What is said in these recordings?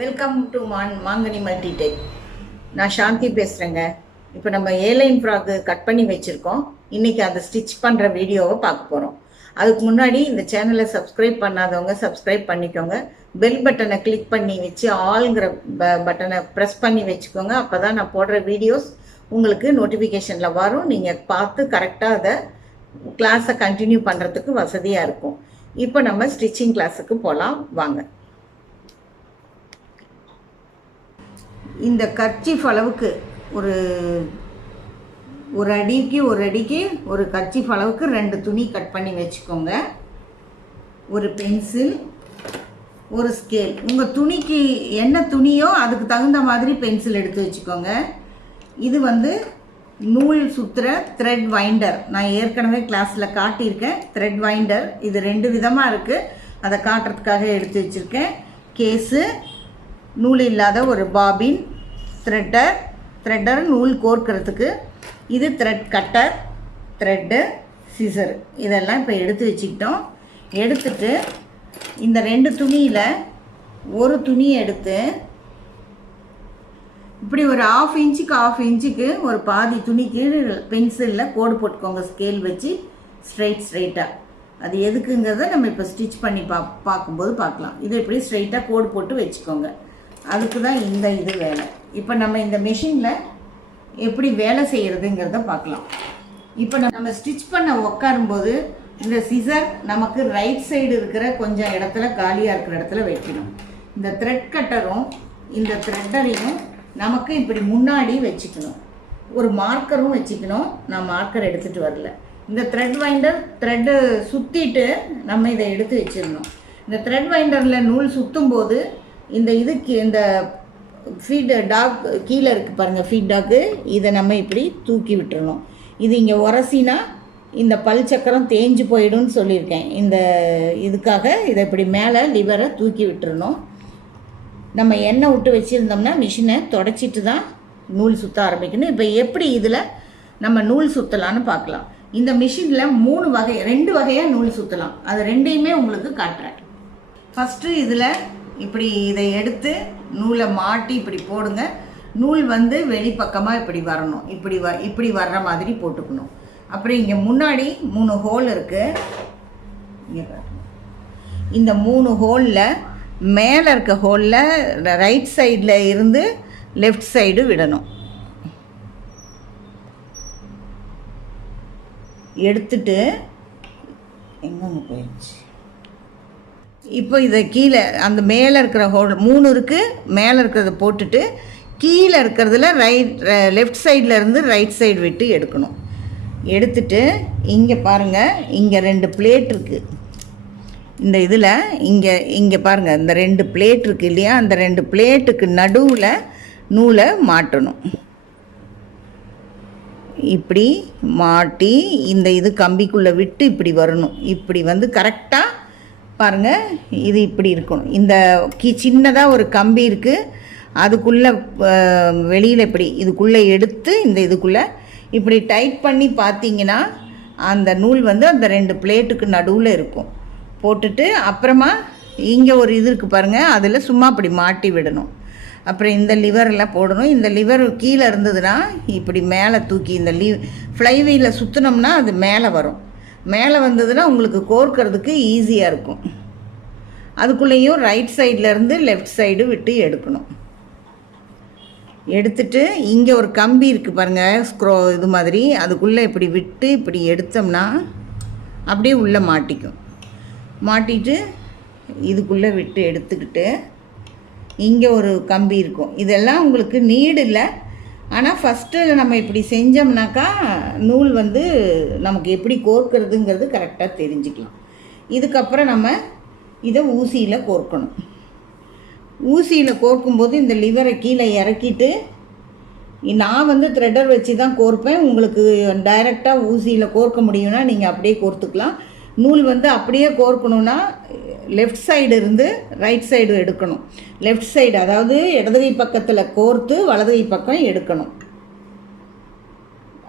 Welcome to மாங்கனி Multitech. நான் சாந்தி பேசுகிறேங்க. இப்போ நம்ம ஏலைன் ஃப்ராக்கு கட் பண்ணி வச்சுருக்கோம். இன்றைக்கி அதை ஸ்டிச் பண்ணுற வீடியோவை பார்க்க போகிறோம். அதுக்கு முன்னாடி இந்த சேனலை சப்ஸ்கிரைப் பண்ணாதவங்க சப்ஸ்கிரைப் பண்ணிக்கோங்க. பெல் பட்டனை கிளிக் பண்ணி வச்சு ஆல்ங்கிற பட்டனை ப்ரெஸ் பண்ணி வச்சுக்கோங்க. அப்போ தான் நான் போடுற வீடியோஸ் உங்களுக்கு நோட்டிஃபிகேஷனில் வரும். நீங்கள் பார்த்து கரெக்டாக அதை கிளாஸை கண்டினியூ பண்ணுறதுக்கு வசதியாக இருக்கும். இப்போ நம்ம ஸ்டிச்சிங் கிளாஸுக்கு போகலாம் வாங்க. இந்த கர்ச்சீஃப் அளவுக்கு ஒரு அடிக்கு ஒரு கர்ச்சீஃப் அளவுக்கு 2 துணி கட் பண்ணி வச்சுக்கோங்க. ஒரு பென்சில், ஒரு ஸ்கேல். உங்கள் துணிக்கு என்ன துணியோ அதுக்கு தகுந்த மாதிரி பென்சில் எடுத்து வச்சுக்கோங்க. இது நூல் சுற்றுற த்ரெட் வைண்டர். நான் ஏற்கனவே கிளாஸில் காட்டியிருக்கேன். த்ரெட் வைண்டர் இது 2 விதமாக இருக்குது. அதை காட்டுறதுக்காக எடுத்து வச்சுருக்கேன். கேஸு, நூல் இல்லாத ஒரு பாபின், த்ரெட்டர் நூல் கோர்க்கிறதுக்கு, இது த்ரெட் கட்டர், த்ரெட்டு, சிசர். இதெல்லாம் இப்போ எடுத்து வச்சுக்கிட்டோம். எடுத்துட்டு இந்த 2 துணியில் ஒரு துணியை எடுத்து இப்படி ஒரு 1/2 இன்ச்சுக்கு ஒரு பாதி துணிக்கு பென்சிலில் கோடு போட்டுக்கோங்க. ஸ்கேல் வச்சு ஸ்ட்ரைட்டாக. அது எதுக்குங்கிறத நம்ம இப்போ ஸ்டிச் பண்ணி பார்க்கும்போது பார்க்கலாம். இது இப்படி ஸ்ட்ரைட்டாக கோடு போட்டு வச்சுக்கோங்க. அதுக்கு தான் இது வேலை. இப்போ நம்ம இந்த மிஷினில் எப்படி வேலை செய்கிறதுங்கிறத பார்க்கலாம். இப்போ நம்ம ஸ்டிச் பண்ண உட்காரும்போது இந்த சிசர் நமக்கு ரைட் சைடு இருக்கிற கொஞ்சம் இடத்துல காலியாக இருக்கிற இடத்துல வைக்கணும். இந்த த்ரெட் கட்டரும் இந்த த்ரெட்டரையும் நமக்கு இப்படி முன்னாடி வச்சுக்கணும். ஒரு மார்க்கரும் வச்சுக்கணும். நான் மார்க்கர் எடுத்துகிட்டு வரல. இந்த த்ரெட் வைண்டர் த்ரெட்டு சுற்றிட்டு நம்ம இதை எடுத்து வச்சிடணும். இந்த த்ரெட் வைண்டரில் நூல் சுற்றும் போது இந்த ஃபீட் டாக் கீழே இருக்குது பாருங்கள், ஃபீட் டாக்கு. இதை நம்ம இப்படி தூக்கி விட்டுறணும். இது இங்கே உரசினா இந்த பல் சக்கரம் தேஞ்சு போயிடும்னு சொல்லியிருக்கேன். இதுக்காக இதை இப்படி மேலே லிவரை தூக்கி விட்டுறணும். நம்ம எண்ணெய் விட்டு வச்சுருந்தோம்னா மிஷினை தொடச்சிட்டு தான் நூல் சுற்ற ஆரம்பிக்கணும். இப்போ எப்படி இதில் நம்ம நூல் சுற்றலான்னு பார்க்கலாம். இந்த மிஷினில் 2 வகையாக நூல் சுற்றலாம். அது 2யுமே உங்களுக்கு காட்டுறேன். ஃபஸ்ட்டு இதில் இப்படி இதை எடுத்து நூலை மாட்டி இப்படி போடுங்க. நூல் வெளிப்பக்கமாக இப்படி வரணும். இப்படி வர்ற மாதிரி போட்டுக்கணும். அப்புறம் இங்கே முன்னாடி 3 ஹோல் இருக்குது. இந்த 3 ஹோலில் மேலே இருக்க ஹோலில் ரைட் சைடில் இருந்து லெஃப்ட் சைடு விடணும். எடுத்துட்டு எங்கங்க போயிடுச்சு. இப்போ இதை கீழே அந்த மேலே இருக்கிற ஹோல் 3 இருக்குது. மேலே இருக்கிறத போட்டுட்டு கீழே இருக்கிறதுல லெஃப்ட் சைடில் இருந்து ரைட் சைடு விட்டு எடுக்கணும். எடுத்துட்டு இங்கே பாருங்கள், இங்கே 2 பிளேட் இருக்குது. இந்த இதில் இங்கே பாருங்கள், இந்த 2 பிளேட் இருக்குது இல்லையா? அந்த 2 பிளேட்டுக்கு நடுவில் நூலை மாட்டணும். இப்படி மாட்டி இது கம்பிக்குள்ளே விட்டு இப்படி வரணும். இப்படி கரெக்டாக பாருங்கள், இது இப்படி இருக்கணும். இந்த சின்னதாக ஒரு கம்பி இருக்குது. அதுக்குள்ளே வெளியில் இப்படி இதுக்குள்ளே எடுத்து இதுக்குள்ளே இப்படி டைட் பண்ணி பார்த்தீங்கன்னா அந்த நூல் அந்த 2 பிளேட்டுக்கு நடுவில் இருக்கும். போட்டுட்டு அப்புறமா இங்கே ஒரு இது இருக்குது பாருங்கள், அதில் சும்மா அப்படி மாட்டி விடணும். அப்புறம் இந்த லிவரெல்லாம் போடணும். இந்த லிவர் கீழே இருந்ததுன்னா இப்படி மேலே தூக்கி இந்த ஃப்ளைவீலில் சுற்றினோம்னா அது மேலே வரும். மேலே வந்ததுன்னா உங்களுக்கு கோர்க்கிறதுக்கு ஈஸியாக இருக்கும். அதுக்குள்ளேயும் ரைட் சைட்லேருந்து லெஃப்ட் சைடு விட்டு எடுக்கணும். எடுத்துட்டு இங்கே ஒரு கம்பி இருக்குது பாருங்கள், இது மாதிரி. அதுக்குள்ளே இப்படி விட்டு இப்படி எடுத்தோம்னா அப்படியே உள்ளே மாட்டிக்கும். மாட்டிட்டு இதுக்குள்ளே விட்டு எடுத்துக்கிட்டு இங்கே ஒரு கம்பி இருக்கும். இதெல்லாம் உங்களுக்கு நீடு இல்லை. ஆனால் ஃபஸ்ட்டு நம்ம இப்படி செஞ்சோம்னாக்கா நூல் நமக்கு எப்படி கோர்க்கிறதுங்கிறது கரெக்டாக தெரிஞ்சுக்கலாம். இதுக்கப்புறம் நம்ம இதை ஊசியில் கோர்க்கணும். ஊசியில் கோர்க்கும்போது இந்த லிவரை கீழே இறக்கிட்டு, நான் த்ரெட்டர் வச்சு தான் கோர்ப்பேன். உங்களுக்கு டைரெக்டாக ஊசியில் கோர்க்க முடியும்னா நீங்கள் அப்படியே கோர்த்துக்கலாம். நூல் அப்படியே கோர்க்கணுன்னா லெஃப்ட் சைடு இருந்து ரைட் சைடு எடுக்கணும். லெஃப்ட் சைடு அதாவது இடதுகை பக்கத்தில் கோர்த்து வலதுகை பக்கம் எடுக்கணும்.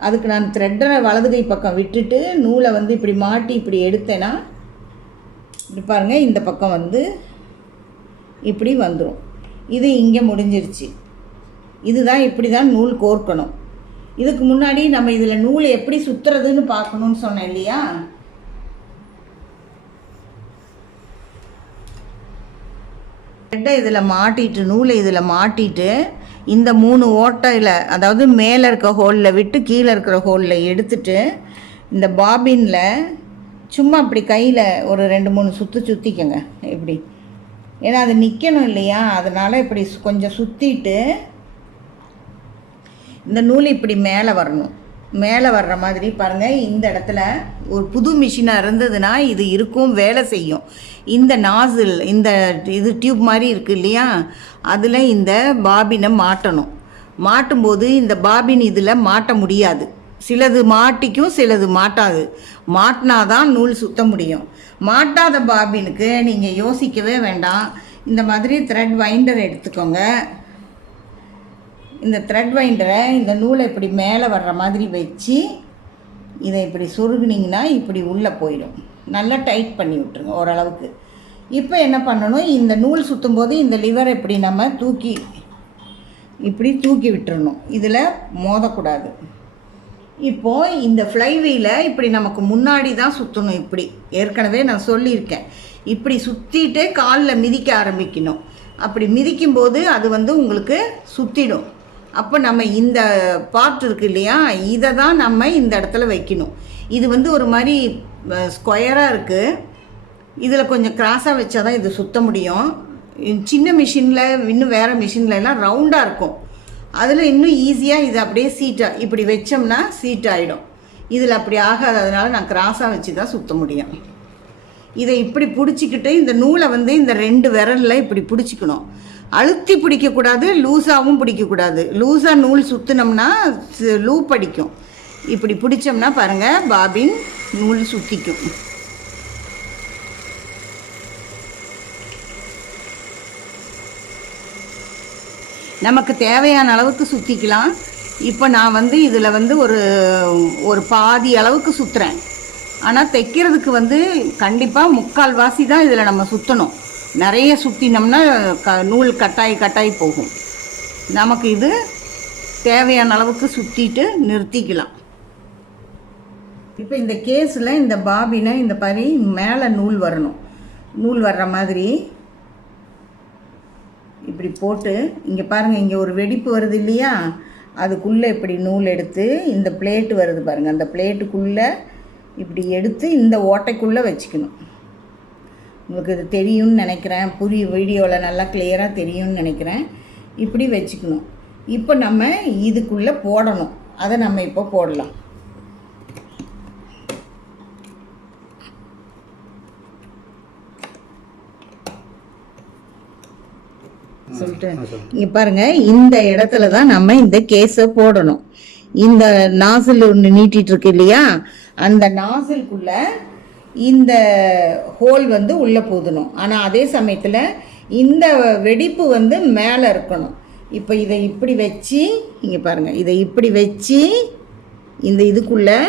அதுக்கு நான் த்ரெட்டரை வலதுகை பக்கம் விட்டுட்டு நூலை இப்படி மாட்டி இப்படி எடுத்தேன்னா இப்படி பாருங்கள், இந்த பக்கம் இப்படி வந்துடும். இது இங்கே முடிஞ்சிருச்சு. இதுதான் இப்படி தான் நூல் கோர்க்கணும். இதுக்கு முன்னாடி நம்ம இதில் நூல் எப்படி சுற்றுறதுன்னு பார்க்கணுன்னு சொன்னேன் இல்லையா? இதில் மாட்டிட்டு நூலை இதில் மாட்டிட்டு இந்த 3 ஓட்டையில், அதாவது மேலே இருக்க ஹோலில் விட்டு கீழே இருக்கிற ஹோலில் எடுத்துட்டு இந்த பாபினில் சும்மா அப்படி கையில் ஒரு 2-3 சுற்றிக்கோங்க இப்படி. ஏன்னா அது நிற்கணும் இல்லையா, அதனால் இப்படி கொஞ்சம் சுற்றிட்டு இந்த நூல் இப்படி மேலே வரணும். மேலே வர்ற மாதிரி பாருங்கள். இந்த இடத்துல ஒரு புது மிஷினாக இருந்ததுன்னா இது இருக்கும், வேலை செய்யும். இந்த நாசில், இந்த இது டியூப் மாதிரி இருக்குது இல்லையா, அதில் இந்த பாபினை மாட்டணும். மாட்டும்போது இந்த பாபின் இதில் மாட்ட முடியாது. சிலது மாட்டிக்கும், சிலது மாட்டாது. மாட்டினாதான் நூல் சுற்ற முடியும். மாட்டாத பாபினுக்கு நீங்கள் யோசிக்கவே வேண்டாம். இந்த மாதிரி த்ரெட் வைண்டர் எடுத்துக்கோங்க. இந்த த்ரெட் வைண்டரை இந்த நூலை இப்படி மேலே வர்ற மாதிரி வச்சு இதை இப்படி சொருகுனிங்கன்னா இப்படி உள்ளே போயிடும். நல்லா டைட் பண்ணி விட்டுருங்க ஓரளவுக்கு. இப்போ என்ன பண்ணணும், இந்த நூல் சுற்றும் போது இந்த லிவரை இப்படி நம்ம இப்படி தூக்கி விட்டுறணும். இதில் மோதக்கூடாது. இப்போது இந்த ஃப்ளைவீலை இப்படி நமக்கு முன்னாடி தான் சுற்றணும். இப்படி ஏற்கனவே நான் சொல்லியிருக்கேன். இப்படி சுற்றிட்டு காலில் மிதிக்க ஆரம்பிக்கணும். அப்படி மிதிக்கும்போது அது உங்களுக்கு சுற்றிடும். அப்போ நம்ம இந்த பார்ட் இருக்குது இல்லையா, இதை தான் நம்ம இந்த இடத்துல வைக்கணும். இது ஒரு மாதிரி ஸ்கொயராக இருக்குது. இதில் கொஞ்சம் கிராஸாக வச்சா தான் இது சுற்ற முடியும். சின்ன மிஷினில், இன்னும் வேறு மிஷினில் எல்லாம் ரவுண்டாக இருக்கும். அதில் இன்னும் ஈஸியாக இது அப்படியே சீட்டாக இப்படி வச்சோம்னா சீட் ஆகிடும். இதில் அப்படி ஆகாததுனால நான் கிராஸாக வச்சு தான் சுற்ற முடியும். இதை இப்படி பிடிச்சிக்கிட்டு இந்த நூலை இந்த 2 விரலில் இப்படி பிடிச்சிக்கணும். அழுத்தி பிடிக்கக்கூடாது, லூஸாகவும் பிடிக்கக்கூடாது. லூஸாக நூல் சுற்றினோம்னா லூப் அடிக்கும். இப்படி பிடிச்சோம்னா பாருங்கள், பாபின் நூல் சுற்றிக்கும். நமக்கு தேவையான அளவுக்கு சுற்றிக்கலாம். இப்போ நான் இதில் ஒரு பாதி அளவுக்கு சுற்றுறேன். ஆனால் தைக்கிறதுக்கு கண்டிப்பாக 3/4 வாசி தான் இதில் நம்ம சுற்றணும். நிறைய சுற்றினோம்னா நூல் கட்டாயி போகும். நமக்கு இது தேவையான அளவுக்கு சுற்றிட்டு நிறுத்திக்கலாம். இப்போ இந்த கேஸில் இந்த பாபினை இந்த மாதிரி மேலே நூல் வரணும். நூல் வர்ற மாதிரி இப்படி போட்டு, இங்கே பாருங்கள், இங்கே ஒரு வெடிப்பு வருது இல்லையா, அதுக்குள்ளே இப்படி நூல் எடுத்து இந்த பிளேட்டு வருது பாருங்கள், அந்த பிளேட்டுக்குள்ளே இப்படி எடுத்து இந்த ஓட்டைக்குள்ளே வச்சுக்கணும். உங்களுக்கு இது தெரியும்னு நினைக்கிறேன், வீடியோவில் நல்லா கிளியராக தெரியும்னு நினைக்கிறேன். இப்படி வச்சுக்கணும். இப்போ நம்ம இதுக்குள்ளே போடணும். அதை நம்ம இப்போ போடலாம். சொல்லிட்டு இங்கே பாருங்கள், இந்த இடத்துல தான் நம்ம இந்த கேஸை போடணும். இந்த நாசில் ஒன்று நீட்டிகிட்டு இருக்கு இல்லையா, அந்த நாசிலுக்குள்ள இந்த ஹோல் உள்ளே போதணும். ஆனால் அதே சமயத்தில் இந்த வெடிப்பு மேலே இருக்கணும். இப்போ இதை இப்படி வச்சு, இங்கே பாருங்கள், இதை இப்படி வச்சு இந்த இதுக்குள்ளே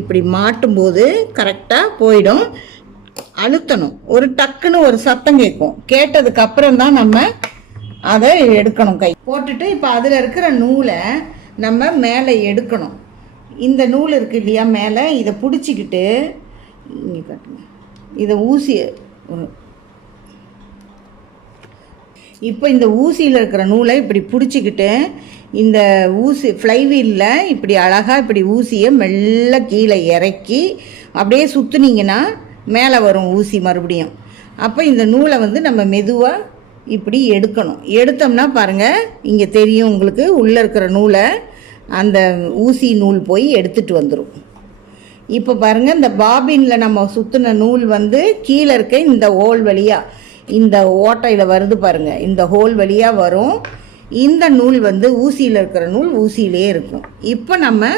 இப்படி மாட்டும்போது கரெக்டாக போயிடும். அழுத்தணும். ஒரு டக்குன்னு ஒரு சத்தம் கேட்கும். கேட்டதுக்கு அப்புறம் தான் நம்ம அதை எடுக்கணும். கை போட்டுட்டு இப்போ அதில் இருக்கிற நூலை நம்ம மேலே எடுக்கணும். இந்த நூல் இருக்குது இல்லையா மேலே, இதை பிடிச்சிக்கிட்டு இங்கே காட்டுங்க, இதை ஊசியை இப்போ இந்த ஊசியில் இருக்கிற நூலை இப்படி பிடிச்சிக்கிட்டு இந்த ஊசி ஃப்ளைவீலில் இப்படி அழகாக இப்படி ஊசியை மெல்ல கீழே இறக்கி அப்படியே சுற்றுனீங்கன்னா மேலே வரும் ஊசி மறுபடியும். அப்போ இந்த நூலை நம்ம மெதுவாக இப்படி எடுக்கணும். எடுத்தோம்னா பாருங்கள், இங்கே தெரியும் உங்களுக்கு, உள்ளே இருக்கிற நூலை அந்த ஊசி நூல் போய் எடுத்துகிட்டு வந்துடும். இப்போ பாருங்கள், இந்த பாபினில் நம்ம சுற்றின நூல் கீழே இருக்க இந்த ஹோல் வழியாக, இந்த ஓட்டையில் வருது பாருங்கள், இந்த ஹோல் வழியாக வரும். இந்த நூல் ஊசியில் இருக்கிற நூல் ஊசியிலே இருக்கும். இப்போ நம்ம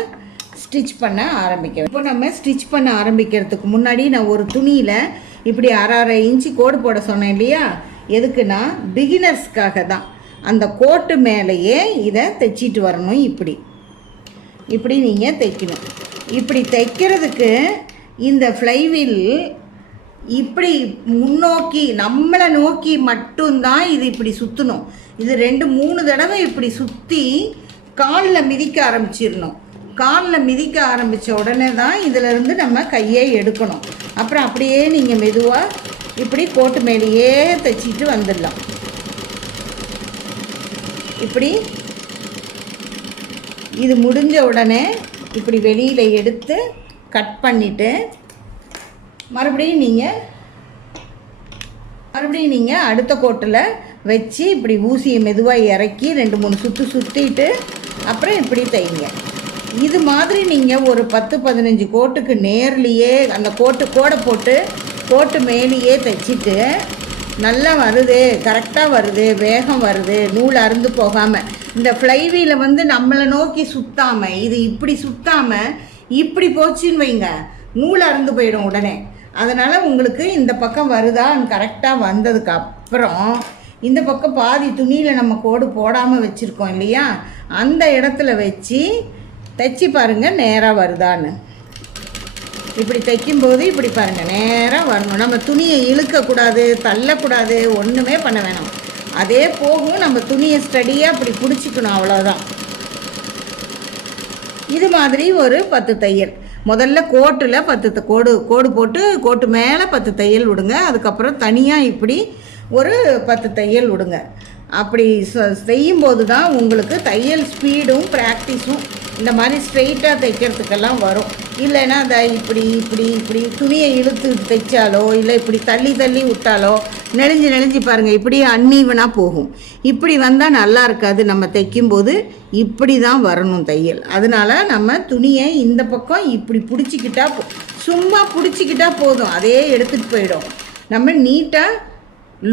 ஸ்டிச் பண்ண ஆரம்பிக்கிறோம். இப்போ நம்ம ஸ்டிச் பண்ண ஆரம்பிக்கிறதுக்கு முன்னாடி நான் ஒரு துணியில் இப்படி 1/2 இன்ச்சு கோடு போட சொன்னேன் இல்லையா, எதுக்குன்னா பிகினர்ஸ்க்காக தான். அந்த கோட்டு மேலேயே இதை தைச்சிட்டு வரணும். இப்படி நீங்கள் தைக்கணும். இப்படி தைக்கிறதுக்கு இந்த ஃப்ளைவீல் இப்படி முன்னோக்கி நம்மளை நோக்கி மட்டும்தான் இது இப்படி சுற்றணும். இது 2-3 தடவை இப்படி சுற்றி காலில் மிதிக்க ஆரம்பிச்சிடணும். காலில் மிதிக்க ஆரம்பித்த உடனே தான் இதிலேருந்து நம்ம கையை எடுக்கணும். அப்புறம் அப்படியே நீங்கள் மெதுவாக இப்படி கோட்டு மேலேயே தைச்சிட்டு வந்துடலாம். இப்படி இது முடிஞ்ச உடனே இப்படி வெளியில் எடுத்து கட் பண்ணிவிட்டு மறுபடியும் நீங்கள் அடுத்த கோட்டில் வச்சு இப்படி ஊசியை மெதுவாக இறக்கி 2-3 சுற்று சுற்றிட்டு அப்புறம் இப்படி தைங்க. இது மாதிரி நீங்கள் ஒரு 10-15 கோட்டுக்கு நேர்லேயே அந்த கோடை போட்டு கோட்டு மேலேயே தைச்சிட்டு நல்லா வருது, கரெக்டாக வருது, வேகம் வருது, நூல் அறுந்து போகாமல். இந்த ஃப்ளைவீலை வந்து நம்மளை நோக்கி சுற்றாமல் இது இப்படி சுற்றாமல் இப்படி போச்சுன்னு வைங்க, நூல் அறுந்து போயிடும் உடனே. அதனால் உங்களுக்கு இந்த பக்கம் வருதா கரெக்டாக வந்ததுக்கு அப்புறம் இந்த பக்கம் பாதி துணியில் நம்ம கோடு போடாமல் வச்சுருக்கோம் இல்லையா, அந்த இடத்துல வச்சு தைச்சி பாருங்கள் நேராக வருதான்னு. இப்படி தைக்கும்போது இப்படி பாருங்கள் நேராக வரணும். நம்ம துணியை இழுக்கக்கூடாது, தள்ளக்கூடாது, ஒன்றுமே பண்ண வேணாம். அதே போகும். நம்ம துணியை ஸ்டடியாக இப்படி பிடிச்சிக்கணும், அவ்வளோதான். இது மாதிரி ஒரு 10 தையல். முதல்ல கோட்டில் 10 கோடு போட்டு கோட்டு மேலே 10 தையல் விடுங்க. அதுக்கப்புறம் தனியாக இப்படி ஒரு 10 தையல் விடுங்க. அப்படி செய்யும்போது தான் உங்களுக்கு தையல் ஸ்பீடும் ப்ராக்டிஸும் இந்த மாதிரி ஸ்ட்ரெயிட்டாக தைக்கிறதுக்கெல்லாம் வரும். இல்லைன்னா அதை இப்படி துணியை இழுத்து தைச்சாலோ இல்லை இப்படி தள்ளி விட்டாலோ நெளிஞ்சு பாருங்கள், இப்படி அன்ஈவனாக போகும். இப்படி வந்தால் நல்லா இருக்காது. நம்ம தைக்கும்போது இப்படி தான் வரணும் தையல். அதனால் நம்ம துணியை இந்த பக்கம் இப்படி பிடிச்சிக்கிட்டா சும்மா பிடிச்சிக்கிட்டா போதும், அதே எடுத்துகிட்டு போயிடும். நம்ம நீட்டாக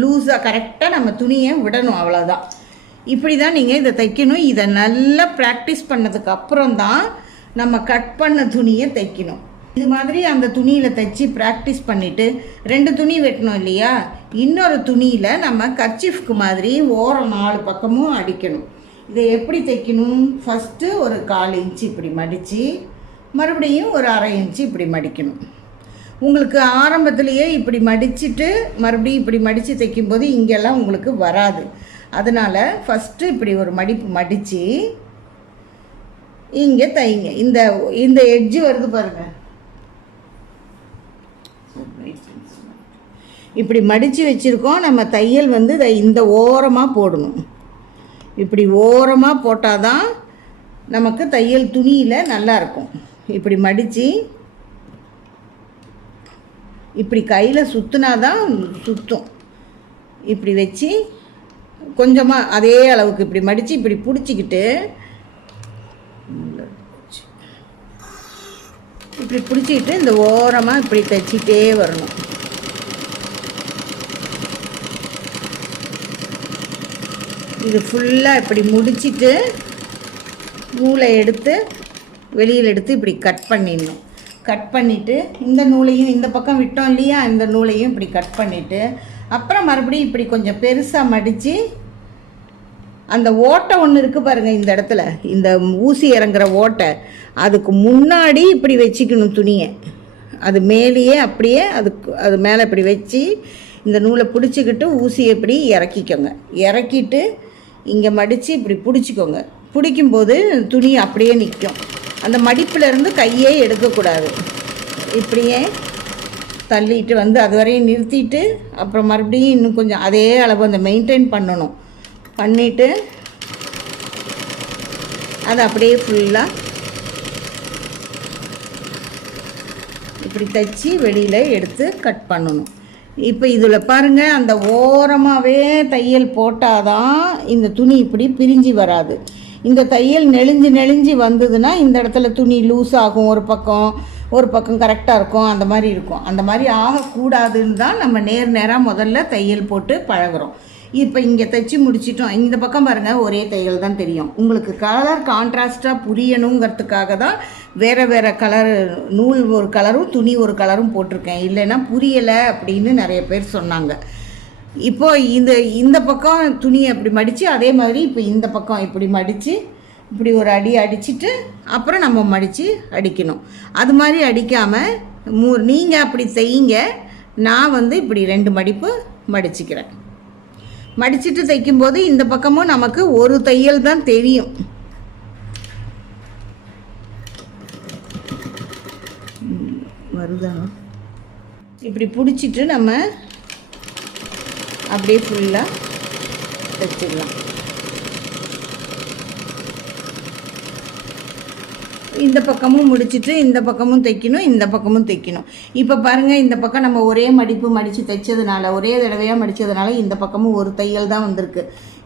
லூஸாக கரெக்டாக நம்ம துணியை விடணும், அவ்வளோதான். இப்படி தான் நீங்கள் இதை தைக்கணும். இதை நல்லா ப்ராக்டிஸ் பண்ணதுக்கு அப்புறம் தான் நம்ம கட் பண்ண துணியை தைக்கணும். இது மாதிரி அந்த துணியில் தைச்சி ப்ராக்டிஸ் பண்ணிவிட்டு 2 துணி வெட்டணும் இல்லையா, இன்னொரு துணியில் நம்ம கர்ச்சீஃப்க்கு மாதிரி ஓரம் 4 பக்கமும் அடிக்கணும். இதை எப்படி தைக்கணும், ஃபஸ்ட்டு ஒரு 1/4 இன்ச்சு இப்படி மடித்து மறுபடியும் ஒரு 1/2 இன்ச்சு இப்படி மடிக்கணும். உங்களுக்கு ஆரம்பத்துலேயே இப்படி மடிச்சுட்டு மறுபடியும் இப்படி மடித்து தைக்கும்போது இங்கெல்லாம் உங்களுக்கு வராது. அதனால் ஃபஸ்ட்டு இப்படி ஒரு மடிப்பு மடித்து இங்கே தைங்க. இந்த எட்ஜு வருது பாருங்கள், இப்படி மடித்து வச்சுருக்கோம். நம்ம தையல் வந்து இந்த ஓரமாக போடணும். இப்படி ஓரமாக போட்டால் தான் நமக்கு தையல் துணியில் நல்லாயிருக்கும். இப்படி மடித்து இப்படி கையில் சுற்றினா தான் சுற்றும். இப்படி வச்சு கொஞ்சமாக அதே அளவுக்கு இப்படி மடித்து இப்படி பிடிச்சிக்கிட்டு இப்படி பிடிச்சிக்கிட்டு இந்த ஓரமாக இப்படி தைச்சிட்டே வரணும். இது ஃபுல்லாக இப்படி முடிச்சுட்டு நூலை எடுத்து வெளியில் எடுத்து இப்படி கட் பண்ணிடணும். கட் பண்ணிவிட்டு இந்த நூலையும் இந்த பக்கம் விட்டோம் இல்லையா, இந்த நூலையும் இப்படி கட் பண்ணிவிட்டு அப்புறம் மறுபடியும் இப்படி கொஞ்சம் பெருசாக மடித்து அந்த ஓட்டை ஒன்று இருக்குது பாருங்கள், இந்த இடத்துல இந்த ஊசி இறங்குற ஓட்டை அதுக்கு முன்னாடி இப்படி வச்சுக்கணும் துணியை. அது மேலேயே அப்படியே அது மேலே இப்படி வச்சு இந்த நூலை பிடிச்சிக்கிட்டு ஊசியை இப்படி இறக்கிக்கோங்க. இறக்கிட்டு இங்கே மடித்து இப்படி பிடிச்சிக்கோங்க. பிடிக்கும்போது துணி அப்படியே நிற்கும். அந்த மடிப்பிலேருந்து கையே எடுக்கக்கூடாது. இப்படியே தள்ளிட்டு வந்து அது வரையும் நிறுத்திட்டு அப்புறம் மறுபடியும் இன்னும் கொஞ்சம் அதே அளவு அந்த மெயின்டைன் பண்ணணும். பண்ணிவிட்டு அதை அப்படியே ஃபுல்லாக இப்படி தைச்சி வெளியில் எடுத்து கட் பண்ணணும். இப்போ இதில் பாருங்கள், அந்த ஓரமாகவே தையல் போட்டால் தான் இந்த துணி இப்படி பிரிஞ்சு வராது. இந்த தையல் நெளிஞ்சு வந்ததுன்னா இந்த இடத்துல துணி லூஸ் ஆகும், ஒரு பக்கம் கரெக்டாக இருக்கும், அந்த மாதிரி இருக்கும். அந்த மாதிரி ஆகக்கூடாதுன்னு தான் நம்ம நேராக முதல்ல தையல் போட்டு பழகிறோம். இப்போ இங்கே தைச்சி முடிச்சிட்டோம். இந்த பக்கம் பாருங்கள், ஒரே தையல் தான் தெரியும். உங்களுக்கு கலர் கான்ட்ராஸ்ட்டாக புரியணுங்கிறதுக்காக தான் வேறு கலர் நூல் ஒரு கலரும் துணி ஒரு கலரும் போட்டிருக்கேன். இல்லைன்னா புரியலை அப்படின்னு நிறைய பேர் சொன்னாங்க. இப்போது இந்த பக்கம் துணியை அப்படி மடித்து அதே மாதிரி இப்போ இந்த பக்கம் இப்படி மடித்து இப்படி ஒரு அடி அடிச்சுட்டு அப்புறம் நம்ம மடித்து அடிக்கணும். அது மாதிரி அடிக்காமல் நீங்கள் அப்படி செய்யுங்க. நான் வந்து இப்படி 2 மடிப்பு மடிச்சுக்கிறேன். மடிச்சுட்டு தைக்கும்போது இந்த பக்கமும் நமக்கு ஒரு தையல் தான் தெரியும். வருதா? இப்படி பிடிச்சிட்டு நம்ம அப்படியே ஃபுல்லாக தைச்சிடலாம். இந்த பக்கமும் முடிச்சுட்டு இந்த பக்கமும் தைக்கணும், இந்த பக்கமும் தைக்கணும். இப்போ பாருங்கள், இந்த பக்கம் நம்ம ஒரே மடிப்பு மடித்து தைச்சதுனால, ஒரே தடவையாக மடித்ததுனால இந்த பக்கமும் ஒரு தையல் தான் வந்திருக்கு,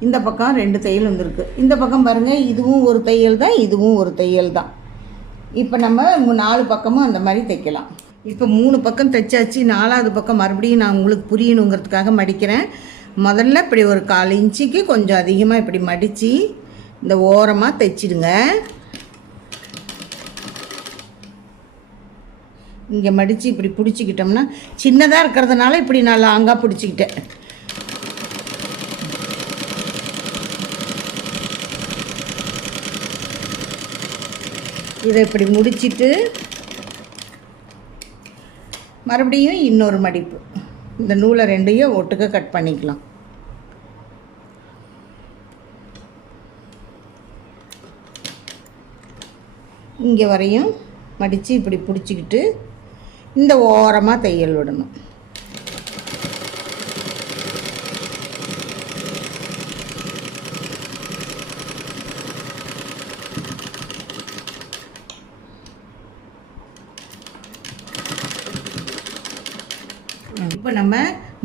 இந்த பக்கம் 2 தையல் வந்திருக்கு. இந்த பக்கம் பாருங்கள், இதுவும் ஒரு தையல் தான், இதுவும் ஒரு தையல் தான். இப்போ நம்ம 4 பக்கமும் அந்த மாதிரி தைக்கலாம். இப்போ 3 பக்கம் தைச்சாச்சு. 4வது பக்கம் மறுபடியும் நான் உங்களுக்கு புரியணுங்கிறதுக்காக மடிக்கிறேன். முதல்ல இப்படி ஒரு 1/4 இன்ச்சுக்கு கொஞ்சம் அதிகமாக இப்படி மடித்து இந்த ஓரமாக தைச்சிடுங்க. இங்கே மடித்து இப்படி பிடிச்சிக்கிட்டோம்னா, சின்னதாக இருக்கிறதுனால இப்படி நான் லாங்காக பிடிச்சிக்கிட்டேன். இதை இப்படி முடிச்சிட்டு மறுபடியும் இன்னொரு மடிப்பு, இந்த நூலை 2ஐயும் ஒட்டுக்க கட் பண்ணிக்கலாம். இங்கே வரையும் மடித்து இப்படி பிடிச்சிக்கிட்டு இந்த ஓரமாக தையல் விடணும். இப்போ நம்ம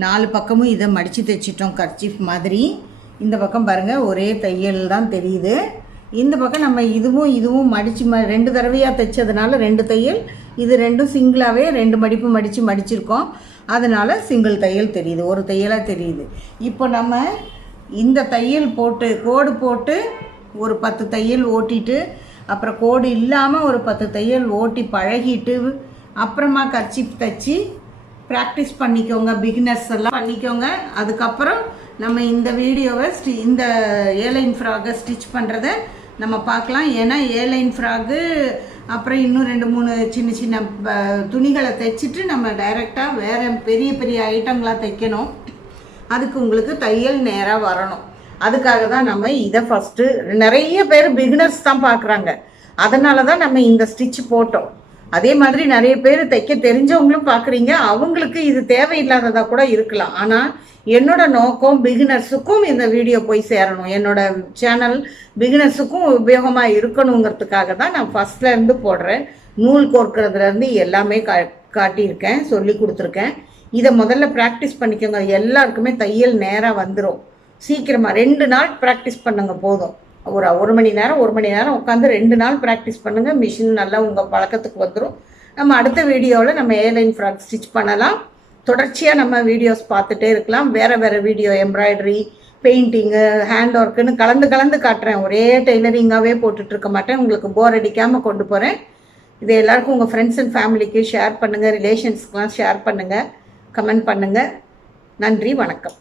4 பக்கமும் இதை மடித்து தைச்சிட்டோம் கர்ச்சீஃப் மாதிரி. இந்த பக்கம் பாருங்கள், ஒரே தையல் தான் தெரியுது. இந்த பக்கம் நம்ம இதுவும் மடித்து 2 தடவையாக தைச்சதுனால 2 தையல், இது 2ம் சிங்கிளாகவே 2 மடிப்பு மடிச்சிருக்கோம். அதனால் சிங்கிள் தையல் தெரியுது, ஒரு தையலாக தெரியுது. இப்போ நம்ம இந்த தையல் போட்டு கோடு போட்டு ஒரு 10 தையல் ஓட்டிட்டு, அப்புறம் கோடு இல்லாமல் ஒரு 10 தையல் ஓட்டி பழகிட்டு அப்புறமா கர்ச்சீஃப் தைச்சி ப்ராக்டிஸ் பண்ணிக்கோங்க. பிகினர்ஸ் எல்லாம் பண்ணிக்கோங்க. அதுக்கப்புறம் நம்ம இந்த வீடியோவை இந்த ஏலைன் ஃப்ராகை ஸ்டிச் பண்ணுறதை நம்ம பார்க்கலாம். ஏன்னா ஏலைன் ஃப்ராகு அப்புறம் இன்னும் 2-3 சின்ன சின்ன துணிகளை தைச்சிட்டு நம்ம டைரெக்டாக வேறு பெரிய பெரிய ஐட்டங்களாக தைக்கணும். அதுக்கு உங்களுக்கு தையல் நேராக வரணும். அதுக்காக தான் நம்ம இதை ஃபஸ்ட்டு, நிறைய பேர் பிகினர்ஸ் தான் பார்க்குறாங்க, அதனால தான் நம்ம இந்த ஸ்டிச் போட்டோம். அதே மாதிரி நிறைய பேர் தைக்க தெரிஞ்சவங்களும் பார்க்குறீங்க, அவங்களுக்கு இது தேவையில்லாததாக கூட இருக்கலாம். ஆனால் என்னோட நோக்கம் பிகினர்ஸுக்கும் இந்த வீடியோ போய் சேரணும், என்னோட சேனல் பிகினர்ஸுக்கும் உபயோகமாக இருக்கணுங்கிறதுக்காக தான் நான் ஃபஸ்ட்லேருந்து போடுறேன். நூல் கோர்க்கிறதுலேருந்து எல்லாமே காட்டியிருக்கேன், சொல்லி கொடுத்துருக்கேன். இதை முதல்ல ப்ராக்டிஸ் பண்ணிக்கோங்க. எல்லாருக்குமே தையல் நேராக வந்துடும். சீக்கிரமாக 2 நாள் ப்ராக்டிஸ் பண்ணுங்க போதும். ஒரு மணி நேரம் உட்காந்து 2 நாள் ப்ராக்டிஸ் பண்ணுங்கள். மிஷின் நல்லா உங்கள் பழக்கத்துக்கு வந்துடும். நம்ம அடுத்த வீடியோவில் நம்ம ஏலைன் ஃப்ராக் ஸ்டிச் பண்ணலாம். தொடர்ச்சியாக நம்ம வீடியோஸ் பார்த்துட்டே இருக்கலாம். வேறு வீடியோ, எம்ப்ராய்டரி, பெயிண்டிங்கு, ஹேண்ட் ஒர்க்குன்னு கலந்து காட்டுறேன். ஒரே டெய்லரிங்காகவே போட்டுட்ருக்க மாட்டேன். உங்களுக்கு போர் அடிக்காமல் கொண்டு போகிறேன். இதை எல்லாருக்கும் உங்கள் ஃப்ரெண்ட்ஸ் அண்ட் ஃபேமிலிக்கு ஷேர் பண்ணுங்கள், ரிலேஷன்ஸ்க்கெலாம் ஷேர் பண்ணுங்கள், கமெண்ட் பண்ணுங்கள். நன்றி, வணக்கம்.